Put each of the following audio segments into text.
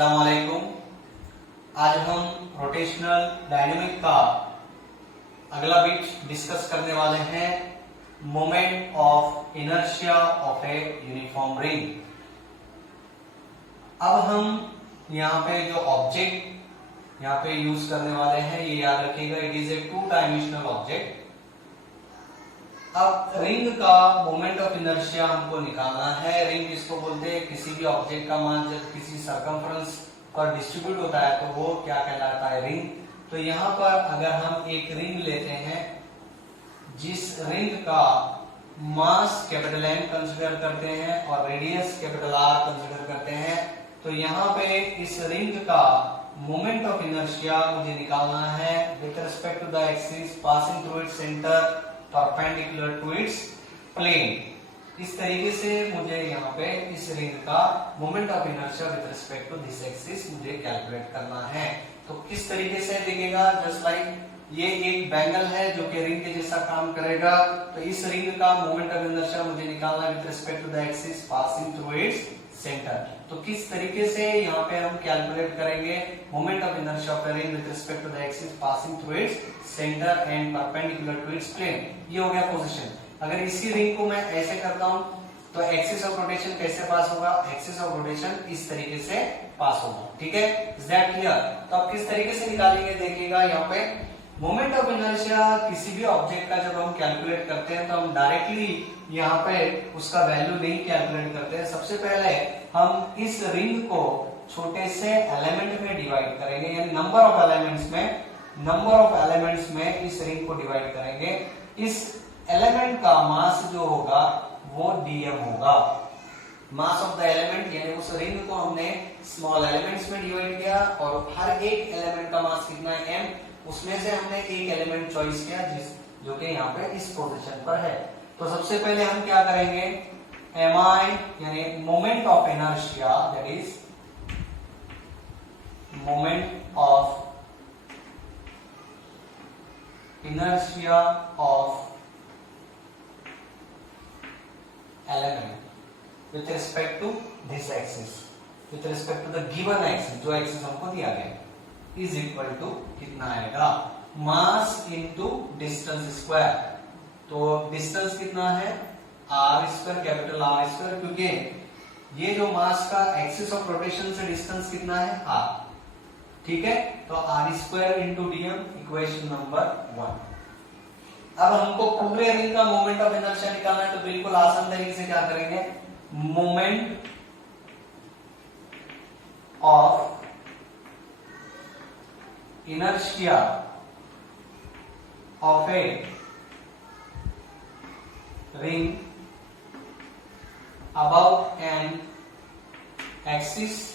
अस्सलाम वालेकुम। आज हम रोटेशनल डायनेमिक का अगला बिट डिस्कस करने वाले हैं, moment of inertia of a uniform ring. अब हम यहाँ पे जो ऑब्जेक्ट यहाँ पे यूज करने वाले हैं ये याद रखिएगा, it is a two dimensional object. अब रिंग का मोमेंट ऑफ इनर्शिया हमको निकालना है। रिंग इसको बोलते हैं, किसी भी ऑब्जेक्ट का मान जब किसी सरकमफ्रेंस पर डिस्ट्रीब्यूट होता है तो वो क्या कहलाता है, रिंग। तो यहाँ पर अगर हम एक रिंग लेते हैं, जिस रिंग का मास कैपिटल M कंसीडर करते हैं और रेडियस कैपिटल R कंसीडर करते हैं, तो यहाँ पे इस रिंग का मोमेंट ऑफ इनर्शिया मुझे निकालना है with respect to the axis passing through its centre perpendicular to its plane. इस तरीके से मुझे यहाँ पे इस रिंग का moment of inertia with respect to this axis मुझे कैलकुलेट करना है। तो किस तरीके से दिखेगा, जस्ट लाइक ये एक बैंगल है जो कि रिंग के जैसा काम करेगा। तो इस रिंग का मोमेंट ऑफ इनर्शिया मुझे निकालना है with respect to the axis passing through its centre. तो किस तरीके से यहाँ पे हम कैलकुलेट करेंगे moment of inertia of ring with respect to the axis passing through its centre and perpendicular to its plane. ये हो गया पोजीशन। अगर इसी रिंग को मैं ऐसे करता हूं तो एक्सिस ऑफ रोटेशन कैसे पास होगा, एक्सिस ऑफ रोटेशन इस तरीके से पास होगा। ठीक है, इज दैट क्लियर? तो अब किस तरीके से निकालेंगे देखिएगा, यहाँ पे मोमेंट ऑफ इनर्शिया किसी भी ऑब्जेक्ट का जब हम कैलकुलेट करते हैं तो हम डायरेक्टली यहाँ पे उसका वैल्यू नहीं कैलकुलेट करते हैं। सबसे पहले हम इस रिंग को छोटे से एलिमेंट में डिवाइड करेंगे, यानी नंबर ऑफ एलिमेंट्स में इस रिंग को डिवाइड करेंगे। इस एलिमेंट का मास जो होगा वो dm होगा। मास ऑफ द एलिमेंट यानी उस रिंग को हमने स्मॉल एलिमेंट्स में डिवाइड किया और हर एक एलिमेंट का मास कितना है, m। उसमें से हमने एक एलिमेंट चॉइस किया जो कि यहाँ पे इस पोजीशन पर है। तो सबसे पहले हम क्या करेंगे, mi यानी moment of inertia, that is moment of inertia of element with respect to this axis, with respect to the given axis, जो axis हमको दिया गया is equal to कितना आएगा, mass into distance square। तो distance कितना है, r square, capital R square, क्योंकि ये जो मास का एक्सिस ऑफ रोटेशन से डिस्टेंस कितना है, r। ठीक है, तो r square into dm, equation number 1। अब हमको पूरे रिंग का मोमेंट ऑफ इनर्शिया निकालना है, तो बिल्कुल आसान तरीके से क्या करेंगे, moment of inertia of a ring about an axis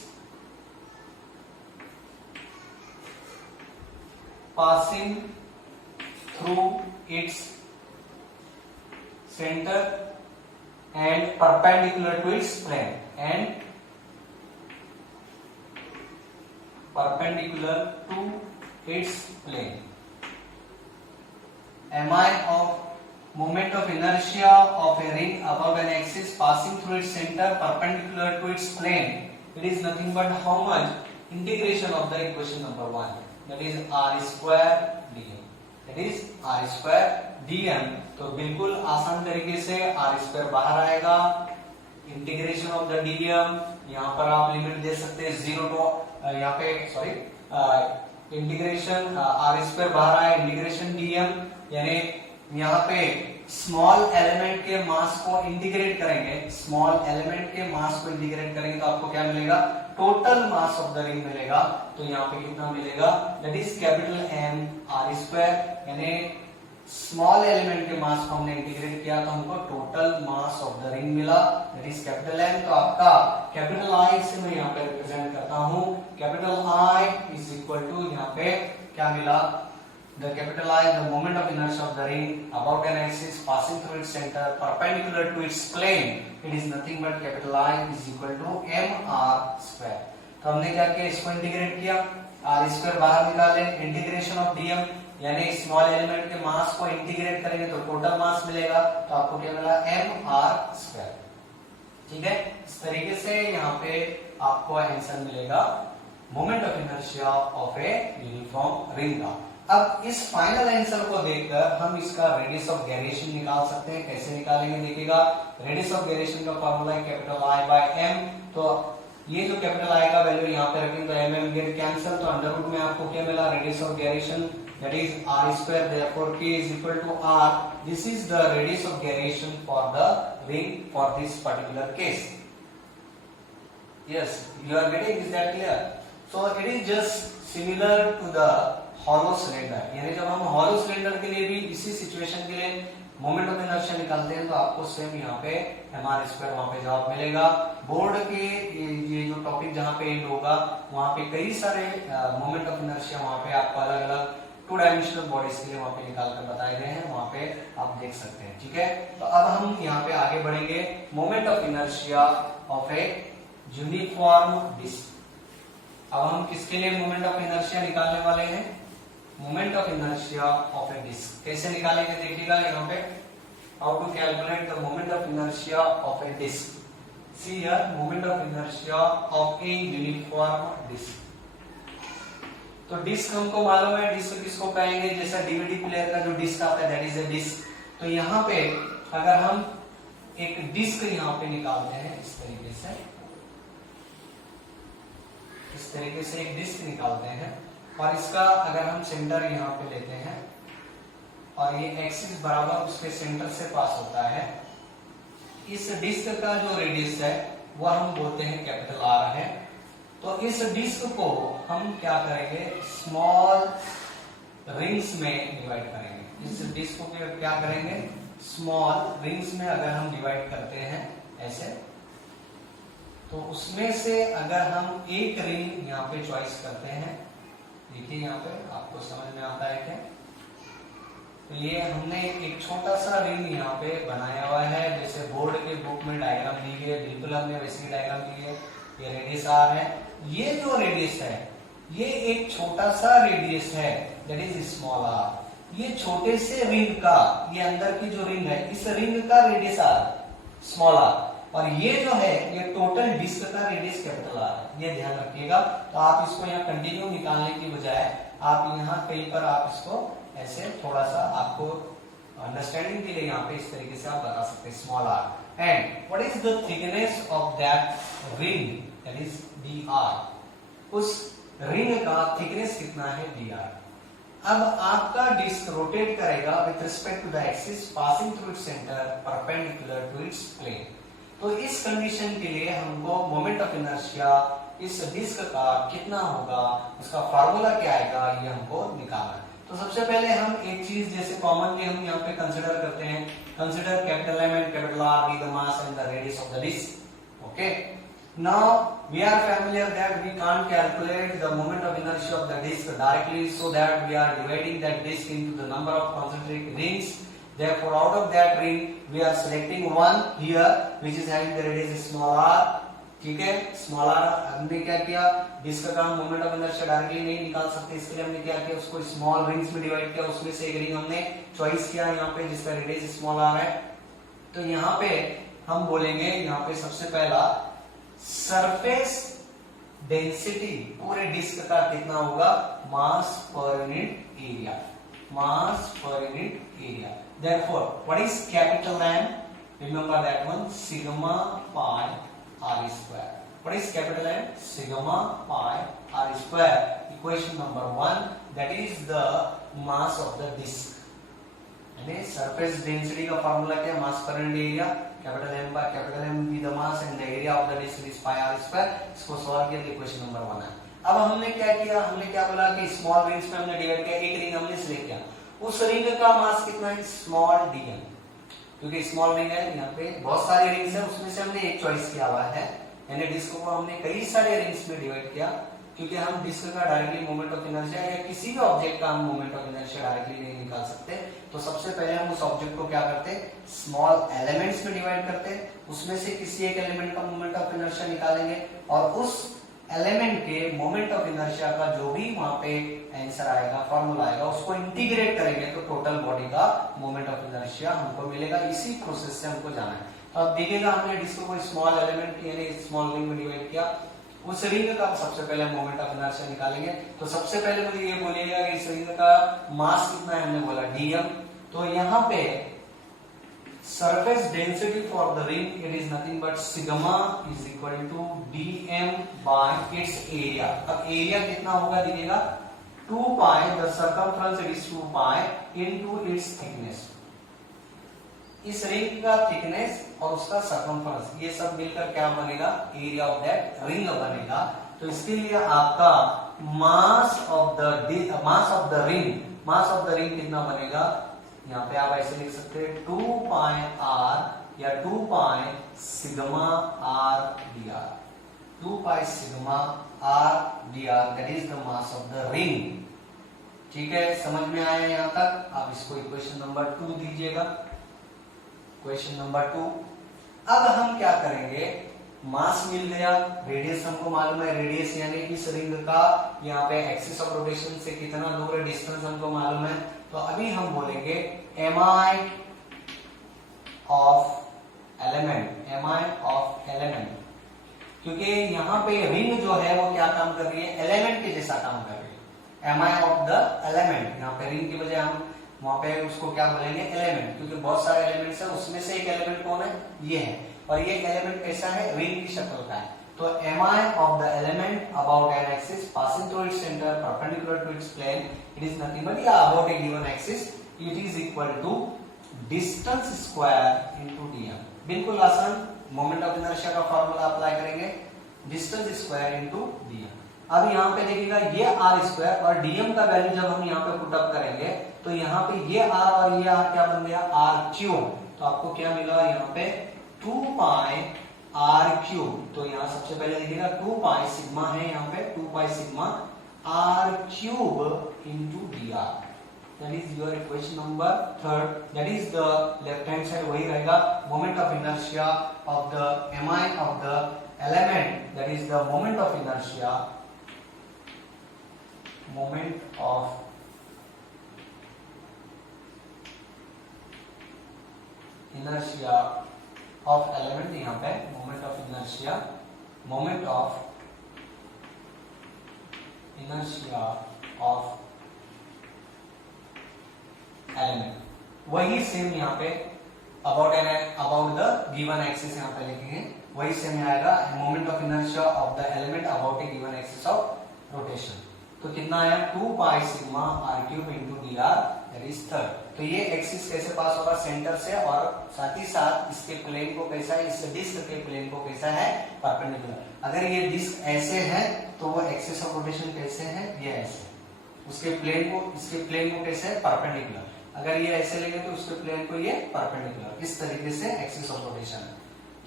passing through its center and perpendicular to its plane, and perpendicular to its plane. Mi of moment of inertia of a ring above an axis passing through its center perpendicular to its plane, it is nothing but how much, integration of the equation number 1, that is r square dm, that is r square dm। तो बिल्कुल आसान तरीके से r square बाहर आएगा, integration of the dm, यहाँ पर आप लिमिट दे सकते हैं 0 टू, यहाँ पे सॉरी इंटीग्रेशन r स्क्वायर बाहर आया, इंटीग्रेशन dm, यानी यहाँ पे स्मॉल एलिमेंट के मास को इंटीग्रेट करेंगे, स्मॉल एलिमेंट के मास को इंटीग्रेट करेंगे तो आपको क्या मिलेगा, total mass of the ring मिलेगा। तो यहाँ पे कितना मिलेगा, that is capital M r square, यानी स्मॉल एलिमेंट के मास को हमने इंटीग्रेट किया तो हमको total mass of the ring मिला, दैट इज कैपिटल M। तो आपका कैपिटल I से मैं यहाँ पे रिप्रेजेंट करता हूँ, capital I is equal to, यहाँ पे क्या मिला, the capital I, the moment of inertia of the ring about an axis passing through its center perpendicular to its plane, it is nothing but capital I is equal to mr square। तो हमने क्या किया, इसको integrate किया, r square बाहर निकाले, integration of dm यानी small element के मास को इंटीग्रेट करेंगे तो टोटल मास मिलेगा, तो आपको क्या मिला, mr square। ठीक है, इस तरीके से यहाँ पे आपको आंसर मिलेगा moment of inertia of a uniform ring का। अब इस फाइनल आंसर को देखकर हम इसका रेडियस ऑफ gyration निकाल सकते हैं। कैसे निकालेंगे देखिएगा, रेडियस ऑफ gyration का फॉर्मूला है कैपिटल I बाय m। तो ये जो कैपिटल I का वैल्यू यहाँ पे रखेंगे तो mm गेट कैंसिल, तो अंडर रूट में आपको क्या मिला, radius of gyration that is r square, therefore k is equal to r. This is the radius of gyration for the ring for this particular case. Yes, you are getting, is that clear? So it is just similar to the hollow cylinder. यानी जब हम hollow cylinder के लिए भी इसी situation के लिए moment of inertia निकालते हैं तो आपको सेम यहाँ पे mr स्क्वायर वहां पे जवाब मिलेगा। बोर्ड के ये जो टॉपिक जहाँ पे एंड होगा वहां पे कई सारे मोमेंट ऑफ इनर्शिया वहां पे आपको अलग अलग 2 डायमेंशनल बॉडीज के लिए वहां पे निकाल कर बताए गए हैं, वहां पे आप देख सकते हैं। ठीक है, तो अब हम यहाँ पे आगे बढ़ेंगे। Moment of inertia of a uniform disc. अब हम किसके लिए मोमेंट ऑफ इनर्शिया निकालने वाले हैं, moment of inertia of a disc. कैसे निकालेंगे देखिएगा यहाँ पे, how to calculate the moment of inertia of a disc. See here, moment of inertia of a uniform disc. तो डिस्क हमको मालूम है, डिस्क किसको कहेंगे, जैसा डीवीडी प्लेयर का जो डिस्क आता है दैट इज ए डिस्क। तो यहाँ पे अगर हम एक डिस्क यहाँ पे निकालते हैं इस तरीके से एक डिस्क निकालते हैं और इसका अगर हम सेंटर यहाँ पे लेते हैं और ये एक्सिस बराबर उसके सेंटर से पास होता है, इस डिस्क का जो रेडियस है वह हम बोलते हैं कैपिटल R है। तो इस डिस्क को हम क्या करेंगे, स्मॉल रिंग्स में डिवाइड करेंगे। इस डिस्क को क्या करेंगे, स्मॉल रिंग्स में अगर हम डिवाइड करते हैं ऐसे, तो उसमें से अगर हम एक रिंग यहाँ पे चॉइस करते हैं, देखिए यहाँ पे आपको समझ में आता है क्या, तो ये हमने एक छोटा सा रिंग यहाँ पे बनाया हुआ है, जैसे बोर्ड के बुक में डायग्राम दी गई है, बिल्कुल हमने वैसी डायग्राम दी है। ये रेडियस R है, ये जो रेडियस है ये एक छोटा सा रेडियस है दैट इज स्मॉल r। ये छोटे से रिंग का, ये अंदर की जो रिंग है इस रिंग का रेडियस R स्मॉल r, और ये जो है ये टोटल डिस्क का रेडियस कैपिटल R है, ये ध्यान रखिएगा। तो आप इसको यहाँ कंटिन्यू निकालने की बजाय आप यहाँ कहीं पर आप इसको ऐसे थोड़ा सा आपको अंडरस्टैंडिंग के लिए यहाँ पे इस तरीके से आप बता सकते हैं, small r। And what is the thickness of that ring that is dr। उस रिंग का थिकनेस कितना है dr। अब आपका डिस्क रोटेट करेगा with respect to the axis passing through its centre perpendicular to its plane. तो इस condition के लिए हमको मोमेंट ऑफ इनर्शिया इस डिस्क का कितना होगा, उसका फार्मूला क्या आएगा, ये हमको निकालना है। तो सबसे पहले हम एक चीज जैसे कॉमनली हम यहाँ पे कंसिडर करते हैं, consider capital M and capital R be the mass and the radius of the disc. Okay, now we are familiar that we can't calculate the moment of inertia of the disk directly, so that we are dividing that disk into the number of concentric rings. Therefore, out of that ring we are selecting one here which is having the radius small r. ठीक है, small r हमने क्या किया, disc का हम moment of inertia directly नहीं निकाल सकते, इसके लिए हमने क्या किया, उसको स्मॉल रिंग्स में डिवाइड किया, उसमें से एक रिंग हमने चॉइस किया यहाँ पे जिसका रेडियस स्मॉल r है। तो यहाँ पे हम बोलेंगे, यहाँ पे सबसे पहला सरफेस डेंसिटी पूरे डिस्क का कितना होगा, मास पर यूनिट एरिया, मास पर unit area. Therefore, what is capital M? Remember that one, sigma pi r square. What is capital M? Sigma pi r square. Equation number 1, that is the mass of the disk. यानी surface density का formula क्या है, mass पर unit area, capital M by capital M be the mass and the area of the disk is pi r square. इसको solve किया तो equation number 1 है। अब हमने क्या किया, हमने क्या बोला कि स्मॉल रिंग्स में हमने डिवाइड किया, एक रिंग हमने सिलेक्ट किया, उस रिंग का मास कितना है, स्मॉल dm, क्योंकि स्मॉल रिंग है, यहाँ पे बहुत सारी रिंग्स है, उसमें से हमने एक चॉइस किया हुआ है, यानी डिस्क को हमने कई सारे रिंग्स में डिवाइड किया, क्योंकि हम डिस्क का डायरेक्टली मोमेंट ऑफ इनर्शिया या किसी भी ऑब्जेक्ट का हम मोमेंट ऑफ इनर्शिया डायरेक्टली नहीं निकाल सकते। तो सबसे पहले हम उस ऑब्जेक्ट को क्या करते, स्मॉल एलिमेंट्स में डिवाइड करते, उसमें से किसी एक एलिमेंट का मोमेंट ऑफ इनर्शिया निकालेंगे और उस एलिमेंट के मोमेंट ऑफ इनर्शिया का जो भी वहां पे आंसर आएगा, फॉर्मूला आएगा, उसको इंटीग्रेट करेंगे तो टोटल बॉडी का मोमेंट ऑफ इनर्शिया हमको मिलेगा। इसी प्रोसेस से हमको जाना है। अब देखिएगा हमने डिस्क को स्मॉल एलिमेंट यानी स्मॉल रिंग में डिवाइड किया, उस रिंग का सबसे पहले मोमेंट ऑफ इनर्शिया निकालेंगे। तो सबसे पहले मुझे ये बोलिएगा कि इस रिंग का मास कितना है, हमने बोला dm। तो यहाँ पे surface density for the ring it is nothing but sigma is equal to dm by its area. अब एरिया कितना होगा देखिएगा 2 pi, the circumference it is 2 pi into its thickness. इस रिंग का थिकनेस और उसका सर्कमफ्रेंस ये सब मिलकर क्या बनेगा, एरिया ऑफ दैट रिंग बनेगा। तो इसके लिए आपका मास ऑफ द रिंग कितना बनेगा, यहाँ पे आप ऐसे लिख सकते हैं 2 पाई r या 2 pi sigma r dr, 2 pi sigma r dr that is the mass of the ring. ठीक है, समझ में आया यहाँ तक? आप इसको इक्वेशन नंबर 2 दीजिएगा, क्वेश्चन नंबर 2। अब हम क्या करेंगे, मास मिल गया, रेडियस हमको मालूम है, रेडियस यानी इस रिंग का यहाँ पे एक्सिस ऑफ रोटेशन से कितना दूर है, डिस्टेंस हमको मालूम है। तो अभी हम बोलेंगे mi ऑफ एलिमेंट, क्योंकि यहाँ पे रिंग जो है वो क्या काम कर रही है, एलिमेंट के जैसा काम कर रही है। mi ऑफ द एलिमेंट, यहाँ पे रिंग की बजाय हम वहां पे उसको क्या बोलेंगे, एलिमेंट, क्योंकि बहुत सारे एलिमेंट्स हैं, उसमें से एक एलिमेंट कौन है, ये है, और ये एलिमेंट कैसा है, रिंग की शक्ल का है। तो mi of the element about an axis passing through its center perpendicular to its plane, it is nothing but about a given axis, it is equal to distance square into dm। बिल्कुल आसान, moment of inertia का formula apply करेंगे, distance square into dm। अब यहाँ पे देखिएगा ये r square और dm का वैल्यू जब हम यहाँ पे पुट अप करेंगे तो यहाँ पे ये r और ये r क्या बन गया, r क्यूब। तो आपको क्या मिला यहाँ पे 2 पाई r क्यूब। तो यहाँ सबसे पहले देखिएगा 2 पाई सिग्मा है, यहाँ पे 2 pi sigma r cube into dr, that is your equation number 3। That is the left hand side वही रहेगा, moment of inertia of the mi of the element, that is the moment of inertia of element, यहाँ पे moment of inertia of element. वही same यहाँ पे about the given axis यहाँ पे लिखेंगे, वही सेम आएगा, moment of inertia of the element about A given axis of rotation. तो कितना आया 2 pi sigma r cube into dr, that is 3। तो ये एक्सिस कैसे पास होगा, सेंटर से, और साथ ही साथ इसके प्लेन को कैसा है, इस डिस्क के प्लेन को कैसा है, परपेंडिकुलर। अगर ये डिस्क ऐसे है तो वो एक्सिस ऑफ रोटेशन कैसे है, ये ऐसे, उसके प्लेन को, इसके प्लेन को कैसे है, परपेंडिकुलर। अगर ये ऐसे लेंगे तो उसके प्लेन को ये परपेंडिकुलर, इस तरीके से एक्सिस ऑफ रोटेशन।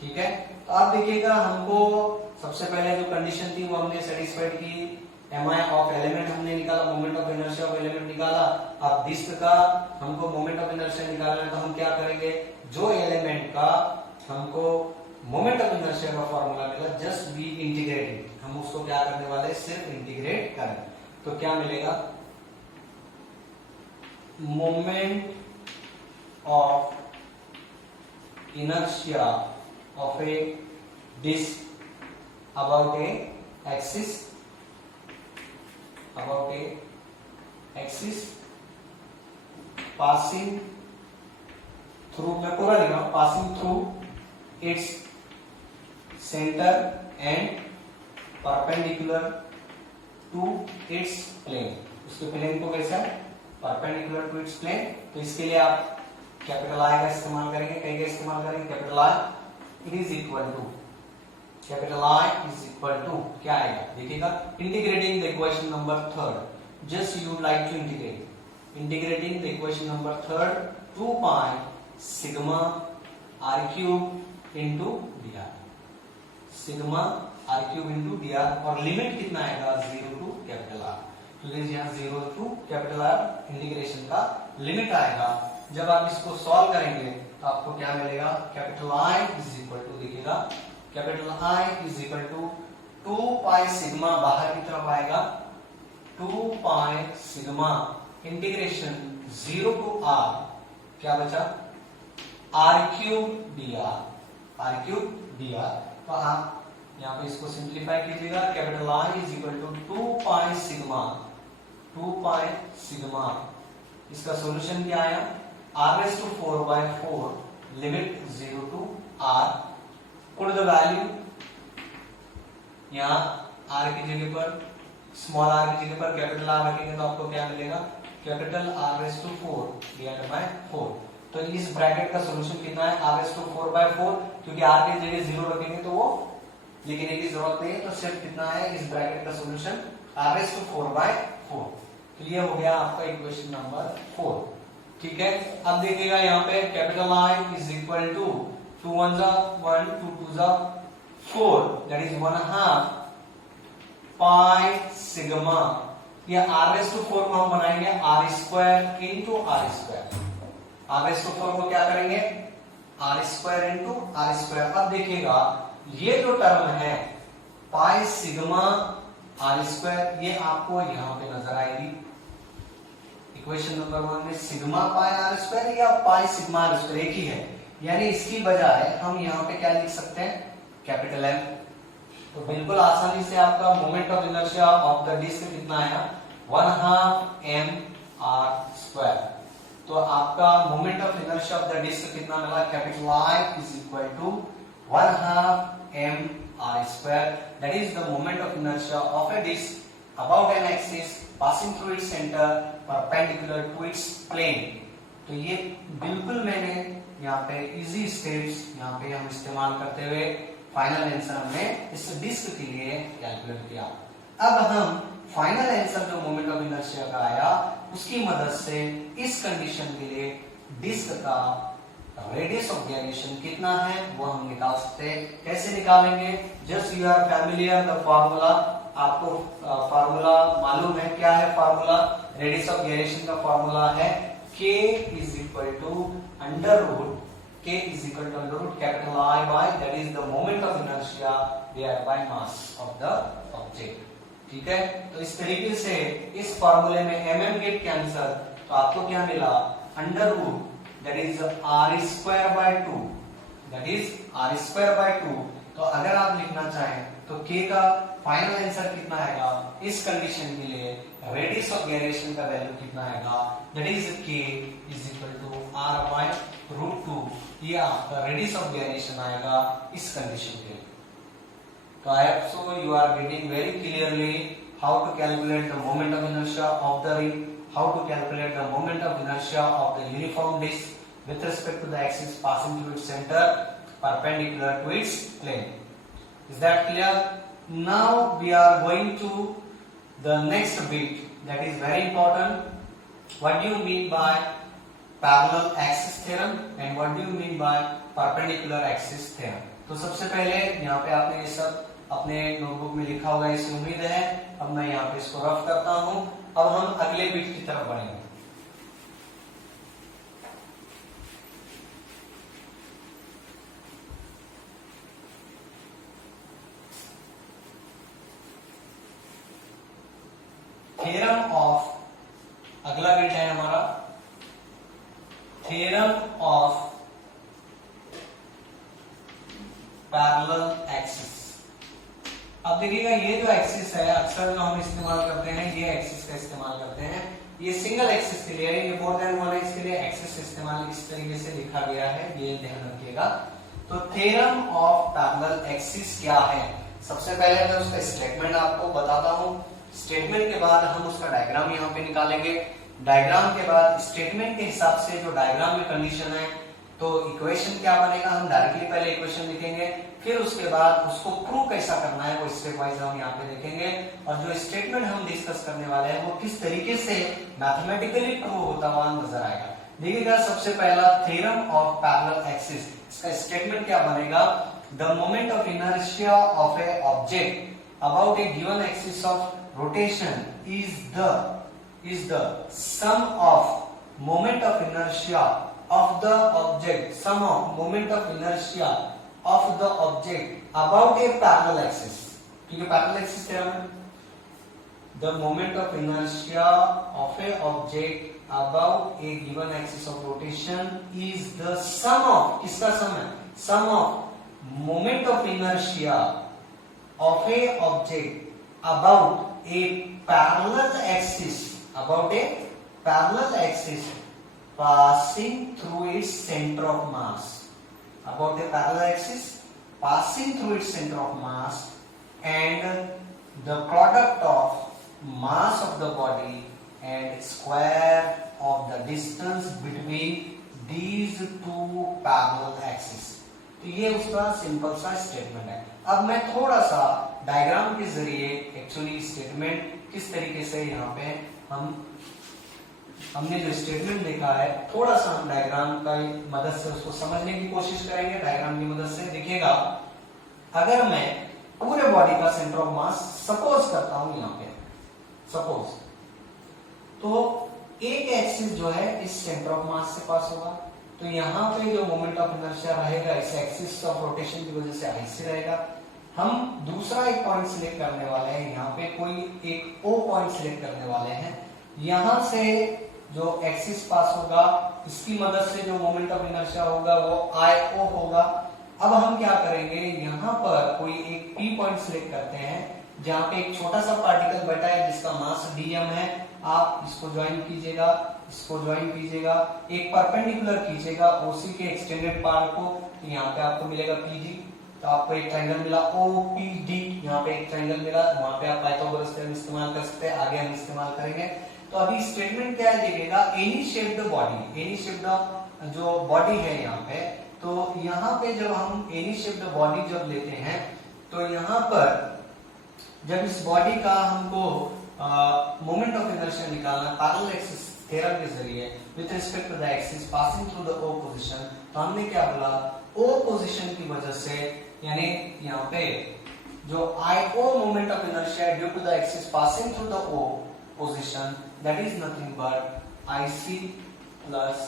ठीक है, तो अब देखिएगा हमको सबसे पहले जो कंडीशन थी वो हमने सेटिस्फाइड की, mi ऑफ एलिमेंट हमने निकाला, moment of inertia of element निकाला। अब डिस्क का हमको मोमेंट ऑफ इनर्शिया निकालना है, तो हम क्या करेंगे, जो एलिमेंट का हमको मोमेंट ऑफ इनर्शिया का फॉर्मूला मिला, जस्ट बी इंटीग्रेटिंग, हम उसको क्या करने वाले, सिर्फ इंटीग्रेट करें। तो क्या मिलेगा, moment of inertia of a disc about a axis passing through, मैं पूरा लिखा, passing through its center and perpendicular to its plane। उसके प्लेन को कैसा है, perpendicular to its plane। तो इसके लिए आप कैपिटल आई का इस्तेमाल करेंगे, कहीं का इस्तेमाल करेंगे, capital I, it is equal to, capital I is equal to क्या आएगा, देखिएगा, integrating the equation number 3, just you like to integrating the equation number 3, 2 pi sigma r cube into dr, sigma r cube into dr, और limit कितना आएगा, 0 to capital R। तो यहाँ 0 to capital R integration का limit आएगा। जब आप इसको सॉल्व करेंगे तो आपको क्या मिलेगा, capital I is equal to, देखिएगा, capital I is equal to 2 pi sigma, बाहर की तरफ आएगा 2 pi sigma integration 0 to R, क्या बचा, R cube dr, r cube dr। तो आप यहाँ पे इसको सिंप्लीफाई कीजिएगा, capital I is equal to 2 pi sigma. इसका सॉल्यूशन क्या आया, r⁴/4 limit 0 to r, put the value यहाँ r की जगह पर, स्मॉल r की जगह पर कैपिटल R रखेंगे तो आपको क्या मिलेगा, कैपिटल r⁴ डिवाइडेड बाय 4। तो इस ब्रैकेट का सॉल्यूशन कितना है, r⁴/4, क्योंकि r की जगह 0 रखेंगे तो वो लिखने की जरूरत नहीं है, तो सिर्फ कितना है इस ब्रैकेट का सॉल्यूशन r⁴/4। क्लियर हो गया आपका इक्वेशन नंबर 4। ठीक है, अब देखिएगा यहाँ पे capital I is equal to 2 1 1 2 2 4, that is 1/2 pi sigma. ये r⁴ को हम बनाएंगे r² इंटू r²। r⁴ को क्या करेंगे, r² इंटू r²। अब देखिएगा ये जो टर्म है पाई सिग्मा r², ये आपको यहां पे नजर आएगी इक्वेशन नंबर 1 में। सिग्मा पाई r² या पाई सिग्मा r² एक ही है, यानी इसकी बजाय हम यहाँ पे क्या लिख सकते हैं, कैपिटल M। तो बिल्कुल आसानी से आपका moment of inertia of the disc कितना आया, 1/2 mr²। तो आपका moment of inertia of the disc कितना मिला, capital I is equal to 1/2 mr², that is the moment of inertia of a disk about an axis passing through its center perpendicular to its plane। तो ये बिल्कुल मैंने यहाँ पे easy steps यहाँ पे हम इस्तेमाल करते हुए फाइनल आंसर हमने इस डिस्क के लिए कैलकुलेट किया। अब हम फाइनल आंसर जो मोमेंट ऑफ इनर्शिया का आया उसकी मदद से इस कंडीशन के लिए डिस्क का रेडियस ऑफ गायरेशन कितना है वो हम निकाल सकते हैं। कैसे निकालेंगे, just you are familiar the formula, आपको फार्मूला मालूम है, क्या है फार्मूला, रेडियस ऑफ गायरेशन का फार्मूला है k is equal to under root capital I by that is the moment of inertia divided by mass of the object. ठीक है, तो इस तरीके से इस फार्मूले में mm गेट कैंसर, तो आपको क्या मिला, under root that is r²/2, that is r²/2। तो अगर आप लिखना चाहें तो k का फाइनल आंसर कितना आएगा इस कंडीशन के लिए, रेडियस ऑफ गायरेशन का वैल्यू कितना आएगा, that is k is equal to r/√2। ये आपका रेडियस ऑफ गायरेशन आएगा इस कंडीशन के लिए। तो I hope so you are getting very clearly how to calculate the moment of inertia of the ring, how to calculate the moment of inertia of the uniform disk with respect to the axis passing through its center perpendicular to its plane. Is that clear? Now we are going to the next bit, that is very important. What do you mean by parallel axis theorem and what do you mean by perpendicular axis theorem? तो सबसे पहले यहाँ पे आपने ये सब अपने notebook में लिखा होगा इसी उम्मीद है। अब मैं यहाँ पे इसको रफ करता हूँ। अब हम अगले बिट की तरफ बढ़ेंगे। थ्योरम ऑफ, अगला बिट है हमारा थ्योरम ऑफ पैरेलल एक्सिस। अब देखिएगा ये जो एक्सिस है अक्सर जो हम इस्तेमाल करते हैं, ये एक्सिस का इस्तेमाल करते हैं, ये सिंगल एक्सिस के लिए, ये मोर देन वन एक्सिस के लिए एक्सिस इस्तेमाल इस तरीके से लिखा गया है, ये ध्यान रखिएगा। तो थ्योरम ऑफ पैरेलल एक्सिस क्या है, सबसे पहले मैं उसका स्टेटमेंट आपको बताता हूँ। स्टेटमेंट के बाद हम उसका डायग्राम यहाँ पे निकालेंगे। डायग्राम के बाद स्टेटमेंट के हिसाब से जो डायग्राम में कंडीशन है तो इक्वेशन क्या बनेगा, हम डायरेक्टली पहले इक्वेशन लिखेंगे, फिर उसके बाद उसको प्रूव कैसा करना है वो स्टेप वाइज हम यहाँ पे देखेंगे। और जो स्टेटमेंट हम डिस्कस करने वाले हैं वो किस तरीके से मैथमेटिकली प्रूव होता हुआ नजर आएगा। देखिएगा सबसे पहला थ्योरम ऑफ पैरेलल एक्सिस, इसका स्टेटमेंट क्या बनेगा, the moment of inertia of A object about A given axis of rotation is the sum of moment of inertia of the object, sum of moment of inertia of the object about a parallel axis। ठीक है, parallel axis theorem है, the moment of inertia of a object about a given axis of rotation is the sum of, किसका सम है, sum of moment of inertia of A object about A parallel axis, about A parallel axis passing through its center of mass, about a parallel axis passing through its center of mass, and the product of mass of the body and square of the distance between these two parallel axes. तो ये उसका simple सा statement है। अब मैं थोड़ा सा diagram के जरिए एक्चुअली स्टेटमेंट किस तरीके से यहाँ पे हमने जो स्टेटमेंट देखा है, थोड़ा सा हम डायग्राम का मदद से उसको समझने की कोशिश करेंगे। डायग्राम की मदद से देखिएगा, अगर मैं पूरे बॉडी का सेंटर ऑफ मास सपोज करता हूं यहाँ पे, सपोज, तो एक एक्सिस जो है इस सेंटर ऑफ मास से पास होगा, तो यहाँ पे जो मोमेंट ऑफ इनर्शिया रहेगा इस एक्सिस ऑफ रोटेशन की वजह से ऐसे रहेगा। हम दूसरा एक पॉइंट सिलेक्ट करने वाले हैं, यहाँ पे कोई एक ओ पॉइंट सिलेक्ट करने वाले हैं। यहां से जो एक्सिस पास होगा इसकी मदद से जो मोमेंट ऑफ इनर्शिया होगा वो IO होगा। अब हम क्या करेंगे, यहाँ पर कोई एक P पॉइंट सिलेक्ट करते हैं जहां पे एक छोटा सा पार्टिकल बैठा है जिसका मास dm है। आप इसको ज्वाइन कीजिएगा, इसको ज्वाइन कीजिएगा, एक परपेंडिकुलर कीजिएगा OC के एक्सटेंडेड पार्ट को, तो यहाँ पे आपको मिलेगा PG। तो आपको एक ट्रायंगल मिला OPD, यहाँ पे एक ट्रायंगल मिला, वहां पे आप पाइथागोरस थ्योरम इस्तेमाल कर सकते हैं, आगे हम इस्तेमाल करेंगे। तो अभी स्टेटमेंट क्या लिखेगा, any shaped body, any shaped जो बॉडी है यहाँ पे, तो यहाँ पे जब हम एनी शेप्ड बॉडी जब लेते हैं तो यहाँ पर जब इस बॉडी का हमको मोमेंट ऑफ इनर्शिया निकालना पैरेलल एक्सिस थ्योरम के जरिए with respect to the axis passing through the O position, तो हमने क्या बोला, O पोजीशन की वजह से, यानी यहाँ पे जो IO moment of inertia due to the axis passing through the O position, that is nothing but IC plus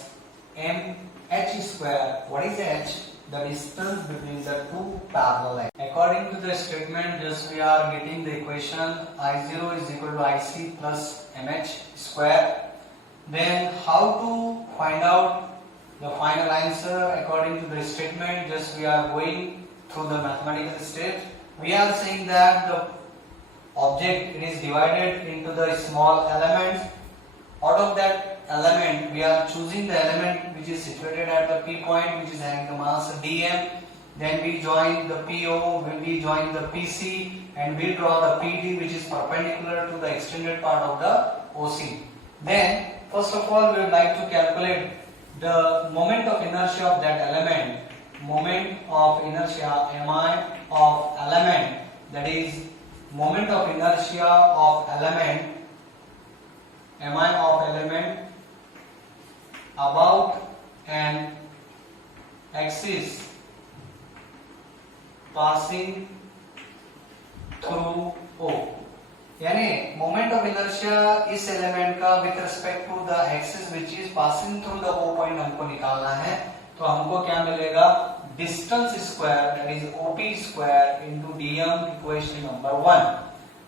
mh square. What is h? The distance between the two parallel axes. According to the statement, just we are getting the equation I0 is equal to IC plus mh square. Then how to find out the final answer according to the statement? Just we are going through the mathematical steps. We are saying that the object is divided into the small elements. Out of that element we are choosing the element which is situated at the P point, which is having the mass dm. Then we join the PO, we join the PC, and we draw the PD which is perpendicular to the extended part of the OC. Then first of all we would like to calculate the moment of inertia of that element. Moment of inertia, MI of element, that is moment of inertia of element, MI of element about an axis passing through O, यानी moment of inertia इस element का with respect to the axis which is passing through the O point हमको निकालना है। तो हमको क्या मिलेगा, distance square that is OP square into dm, equation number 1।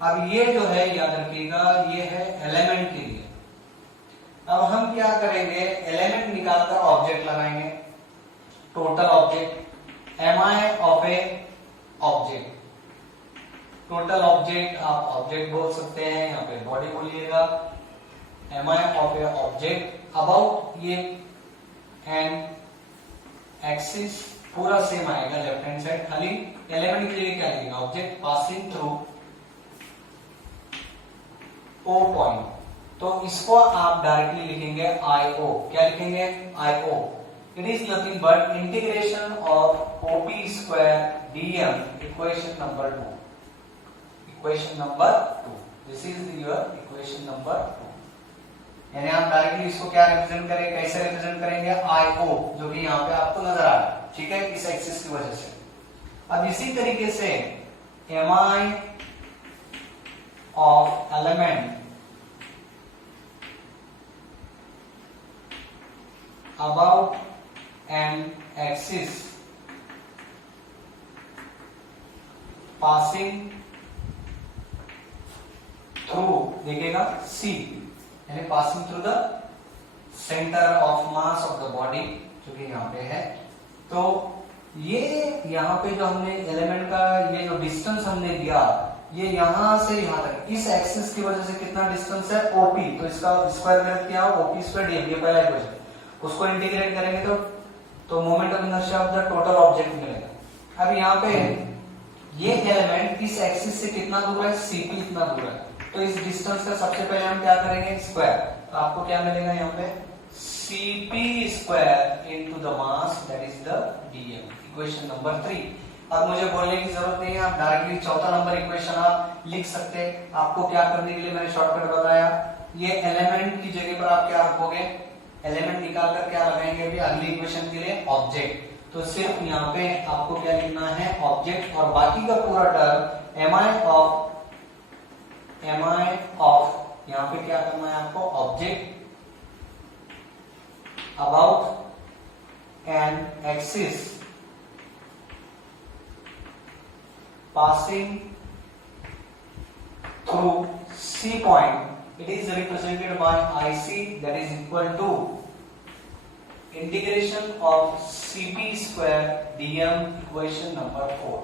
अब ये जो है याद रखिएगा, ये है एलिमेंट के लिए। अब हम क्या करेंगे, एलिमेंट निकालकर ऑब्जेक्ट लगाएंगे, total object, MI of A object, total object आप ऑब्जेक्ट बोल सकते हैं, यहाँ पे बॉडी बोलिएगा, MI of A object about ये एन एक्सिस पूरा सेम आएगा लेफ्ट हैंड साइड, खाली एलिमेंट के लिए क्या लिखेगा, object passing through O point. तो इसको आप डायरेक्टली लिखेंगे IO, क्या लिखेंगे, IO। It is nothing but integration of OP square dm, equation number 2, equation number 2, this is your equation number 2। यानी आप डायरेक्टली इसको क्या रिप्रेजेंट करेंगे, कैसे रिप्रेजेंट करेंगे, IO, जो कि यहाँ पे आपको नजर आ रहा है, ठीक है, इस एक्सिस की वजह से। अब इसी तरीके से MI of element about an axis passing through, देखिएगा C, यानी passing through the center of mass of the body, जो कि यहाँ पे है। तो ये यहाँ पे जो हमने एलिमेंट का ये जो डिस्टेंस हमने दिया, ये यहाँ से यहाँ तक इस एक्सिस की वजह से कितना डिस्टेंस है ओपी, तो इसका स्क्वायर में क्या ओपी स्क्वायर डीएम, ये पहला इक्वेशन, उसको इंटीग्रेट करेंगे तो moment of inertia of the total object मिलेगा। अब यहाँ पे ये एलिमेंट इस एक्सिस से कितना दूर है, सीपी इतना दूर है, तो इस डिस्टेंस का सबसे पहले हम क्या करेंगे स्क्वायर, तो आपको क्या मिलेगा यहाँ पे CP square into the mass that is the DM, equation number 3। अब मुझे बोलने की जरूरत नहीं है, आप डायरेक्टली चौथा नंबर इक्वेशन आप लिख सकते हैं। आपको क्या करने के लिए मैंने शॉर्टकट बताया, ये एलिमेंट की जगह पर आप क्या रखोगे, एलिमेंट निकाल कर क्या लगाएंगे अभी अगली इक्वेशन के लिए ऑब्जेक्ट, तो सिर्फ यहाँ पे आपको क्या लिखना है ऑब्जेक्ट, और बाकी का पूरा टर्म एम आई ऑफ यहाँ पे क्या करना है आपको object about an axis passing through C point, it is represented by IC that is equal to integration of CP square dm, equation number 4।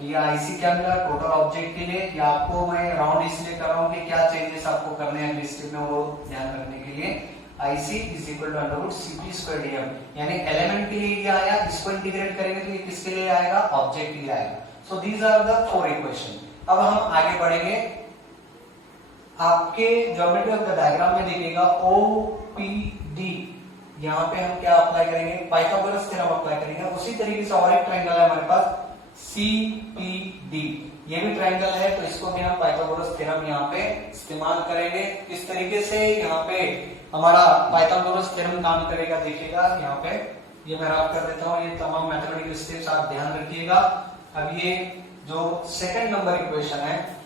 ये IC क्या मिला टोटल ऑब्जेक्ट के लिए, या आपको मैं राउंड इसलिए कर रहा हूँ कि क्या चेंजेस आपको करने हैं अगली स्टेप में वो ध्यान रखने के लिए। IC is equal to under root CP square dm, यानी एलिमेंट के लिए ये आया, इसको इंटीग्रेट करेंगे तो ये किसके लिए आएगा ऑब्जेक्ट के लिए आएगा। So these are the 4 equation. अब हम आगे बढ़ेंगे, आपके ज्योमेट्री ऑफ द डायग्राम में देखिएगा OPD, यहाँ पे हम क्या अप्लाई करेंगे पाइथागोरस थ्योरम अप्लाई करेंगे। उसी तरीके से और एक ट्रायंगल है हमारे पास CPD, ये भी ट्रायंगल है, तो इसको भी हम पाइथागोरस थ्योरम यहाँ पे इस्तेमाल करेंगे। इस तरीके से यहाँ पे हमारा पाइथागोरस थ्योरम काम करेगा, देखिएगा यहाँ पे ये मैं रफ कर देता हूँ, ये तमाम मैथमेटिकल स्टेप्स आप ध्यान रखिएगा। अब ये जो सेकंड नंबर इक्वेशन है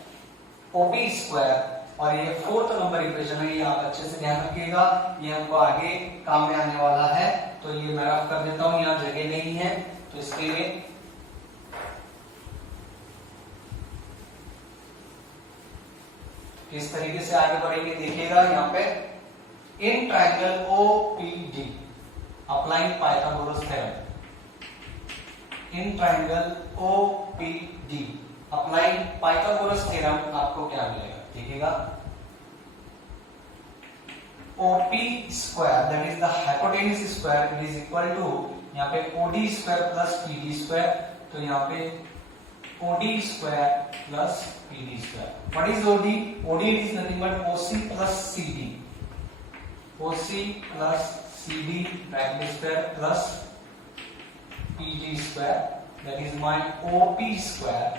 ओपी स्क्वायर और ये फोर्थ नंबर इक्वेशन है, ये आप अच्छे से ध्यान रखिएगा, ये हमको आगे काम में आने वाला है। तो ये मैं रफ कर देता हूँ, यहाँ जगह नहीं है तो इसके लिए किस तरीके से आगे बढ़ेंगे देखिएगा। यहाँ पे in triangle OPD applying Pythagoras theorem, in triangle OPD applying Pythagoras theorem आपको क्या मिलेगा देखिएगा। OP square that is the hypotenuse square, it is equal to यहाँ पे OD square plus PD square, तो यहाँ पे OD square plus PD square. What is OD? OD is nothing but OC plus CD, OC plus CD bracket square plus PD square, that is my OP square.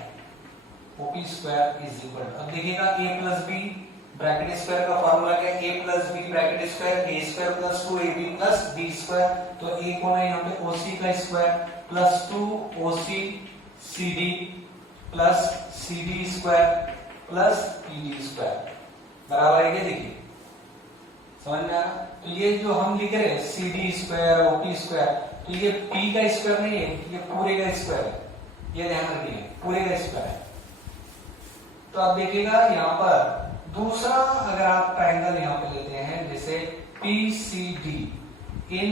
OP square is equal to, अब देखिएगा A plus B bracket square का formula क्या है, A plus B bracket square A square plus 2AB plus B square, तो A कौन है यहाँ पे OC का square plus 2 OC CD plus CD square plus PD square बराबर है क्या, देखिए समझ में आ रहा। तो ये जो हम लिख रहे हैं CD स्क्वायर OP स्क्वायर, तो ये P का स्क्वायर नहीं है, ये पूरे का स्क्वायर है, ये ध्यान रखिए पूरे का स्क्वायर है। तो आप देखिएगा यहाँ पर दूसरा अगर आप ट्रायंगल यहाँ पे लेते हैं जैसे PCD इन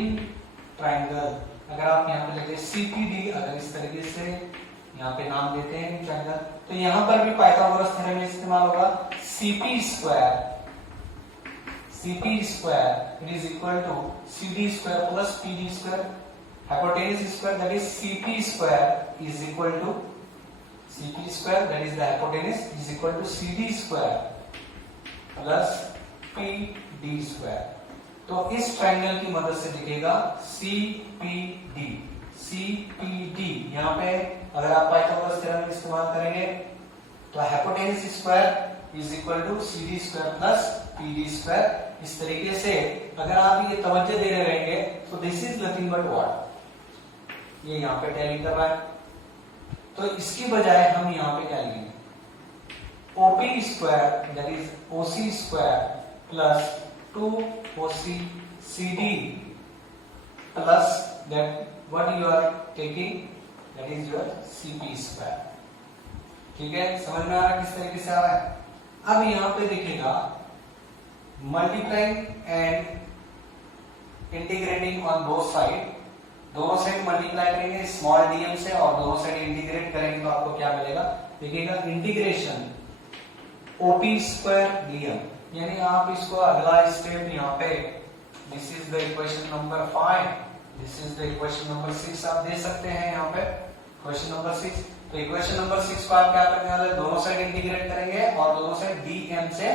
ट्रायंगल, अगर आप यहाँ पे लेते हैं CPD, अगर इस तरीके से यहाँ पे नाम देते हैं ट्रायंगल, तो यहाँ पर भी पाइथागोरस थ्योरम इस्तेमाल होगा। CP square it is equal to CD square plus PD square, hypotenuse square that is CP square is equal to CP square that is the hypotenuse is equal to CD square plus PD square. तो इस triangle की मदद से दिखेगा CPD यहाँ पे अगर आप पाइथागोरस थ्योरम इस्तेमाल करेंगे तो hypotenuse square is equal to CD square plus PD square. इस तरीके से अगर आप ये तवज्जो दे रहे रहेंगे तो this is nothing but what, ये यहाँ पे टैली कर रहा है, तो इसकी बजाय हम यहाँ पे क्या लिखेंगे OP square that is OC square plus 2 OC CD plus that what you are taking that is your CP square. ठीक है, समझ में आ रहा है किस तरीके से आ रहा है। अब यहाँ पे देखिएगा multiplying and integrating on both sides दोनों साइड मल्टीप्लाई करेंगे स्मॉल dm से और दोनों साइड इंटीग्रेट करेंगे तो आपको क्या मिलेगा, देखिएगा इंटीग्रेशन OP स्क्वायर dm, यानी आप इसको अगला स्टेप यहाँ पे this is the equation number 5, this is the equation number 6 आप दे सकते हैं यहाँ पे क्वेश्चन नंबर 6। तो इक्वेशन नंबर 6 को आप क्या करने वाले, दोनों साइड इंटीग्रेट करेंगे और दोनों साइड dm से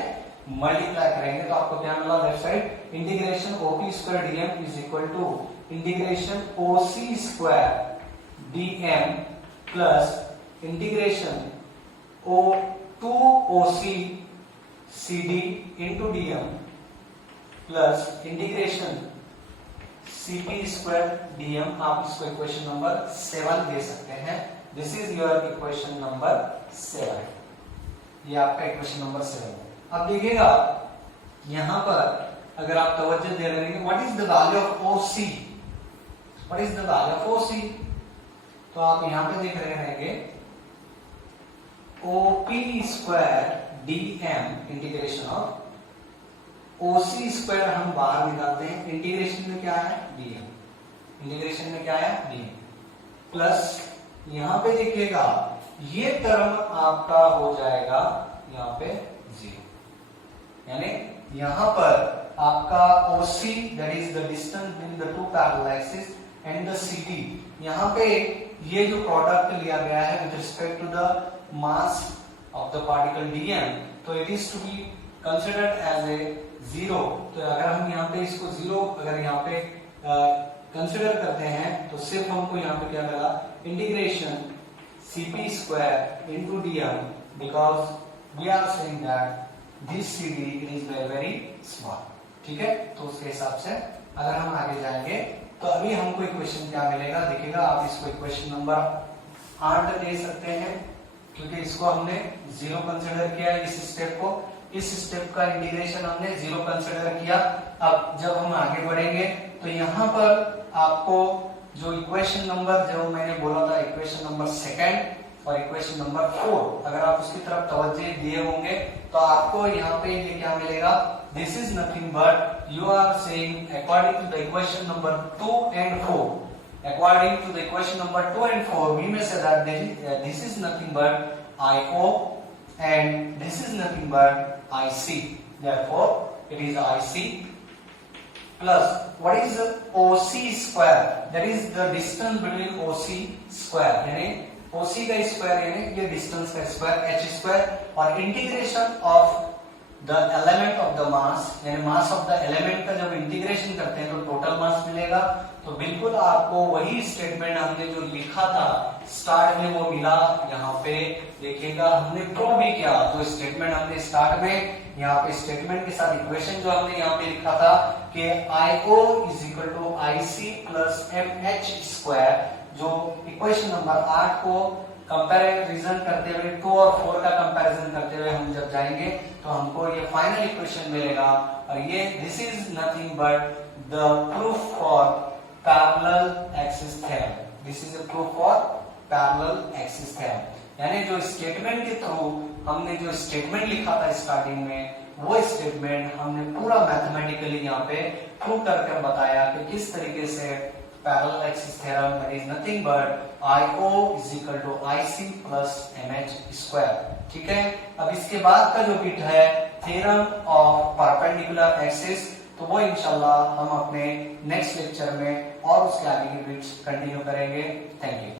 मल्टीप्लाई करेंगे तो आपको क्या मिला left side, integration OP square dm is equal to integration OC square dm plus integration O2OC CD into dm plus integration CP square dm। आप इसको इक्वेशन नंबर 7 दे सकते हैं। This is your equation number 7, ये आपका equation number 7। अब देखिएगा यहां पर अगर आप तवज्जो दे रहे हैं what is the value of OC, what is the value of OC, तो आप यहां पे देख रहे रहेंगे OP square dm integration of OC square हम बाहर निकालते हैं, इंटीग्रेशन में क्या है dm, इंटीग्रेशन में क्या है dm प्लस यहां पे देखिएगा ये टर्म आपका हो जाएगा यहाँ पे 0, यानी यहां पर आपका OC that is the distance between the two parallel axis and the CD, यहां पे ये जो प्रोडक्ट लिया गया है with respect to the mass of the particle dm, तो it is to be considered as a 0। तो अगर हम यहाँ पे इसको 0 अगर यहाँ पे कंसिडर करते हैं तो सिर्फ हमको यहाँ पे क्या मिला, integration CP square into dm, because we are saying that this CD is very very small, ठीक है। तो उसके हिसाब से अगर हम आगे जाएंगे तो अभी हमको इक्वेशन क्या मिलेगा, देखिएगा आप इसको इक्वेशन नंबर 8 दे सकते हैं क्योंकि इसको हमने 0 कंसिडर किया इस स्टेप को, इस स्टेप का इंटीग्रेशन हमने 0 कंसिडर किया। अब जब हम आगे बढ़ेंगे तो यहाँ पर आपको जो इक्वेशन नंबर जो मैंने बोला था इक्वेशन नंबर 2 और इक्वेशन नंबर 4 अगर आप उसकी तरफ तवज्जो दिए होंगे तो आपको यहाँ पे ये क्या मिलेगा, this is nothing but you are saying according to the equation number 2 and 4, according to the equation number 2 and 4 we may say that this is nothing but IO and this is nothing but IC, therefore it is IC plus what is the OC square, that is the distance between OC square, यानी OC का square यानी ये distance का square h square और integration of the element of the mass, यानी मास of the element का जब integration करते हैं तो टोटल मास मिलेगा। तो बिल्कुल आपको वही स्टेटमेंट हमने जो लिखा था स्टार्ट में वो मिला, यहाँ पे देखिएगा हमने प्रूव भी किया। तो स्टेटमेंट हमने स्टार्ट में यहाँ पे स्टेटमेंट के साथ इक्वेशन जो हमने यहाँ पे लिखा था कि IO is equal to IC plus MH square, जो इक्वेशन नंबर 8 को कंपैरिजन करते हुए 2 और 4 का कंपैरिजन करते हुए हम जब जाएंगे तो हमको ये फाइनल इक्वेशन मिलेगा और ये this is nothing but the proof for parallel axis theorem, this is a proof for parallel axis theorem. यानी जो स्टेटमेंट के थ्रू हमने जो स्टेटमेंट लिखा था स्टार्टिंग में वो स्टेटमेंट हमने पूरा मैथमेटिकली यहाँ पे प्रूव करके बताया कि किस तरीके से parallel axis theorem that is nothing but IO is equal to IC plus MH square, ठीक है। अब इसके बाद का जो बिट है थ्योरम ऑफ परपेंडिकुलर एक्सिस, तो वो इंशाल्लाह हम अपने नेक्स्ट लेक्चर में और उसके आगे के बिट्स कंटिन्यू करेंगे। Thank you.